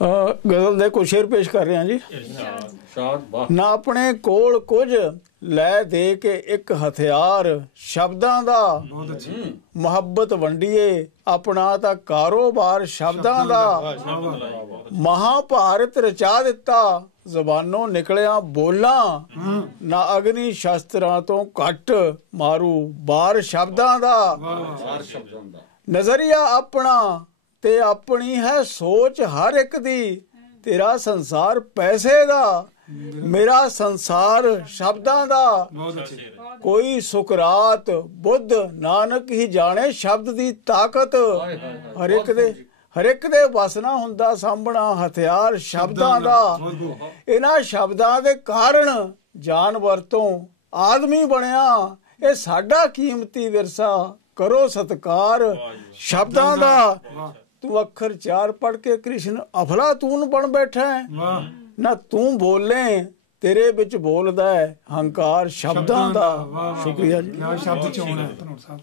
गजल दे कुछ शेर पेश कर रहे हैं जी। ना अपने कोल कुछ लै दे के एक हथियार शब्दां दा, मुहब्बत वंडिए अपना ता कारोबार शब्दां दा। महाभारत रचा दिता जबानों निकलिया बोला, ना अग्नि शस्त्रां तो घट मारू बार शब्दां दा। नजरिया अपना ते अपनी है सोच हर एक दी, तेरा संसार पैसे दा मेरा संसार शब्दां दा। कोई सुकरात बुद्ध नानक ही जाने शब्द दी ताकत, हर एक दे वस ना हुंदा सामना हथियार शब्दां दा। इन्हां शब्दां दे कारण जानवर तो आदमी बनिया, ये साडा कीमती विरसा करो सत्कार शब्दां दा। तू अखर 4 पढ़ के कृष्ण अफलातून बन बैठा है, ना तू बोले तेरे विच बोलदा है हंकार शब्दां दा। शुक्रिया जी। शब्द चोण है धनौर साहब।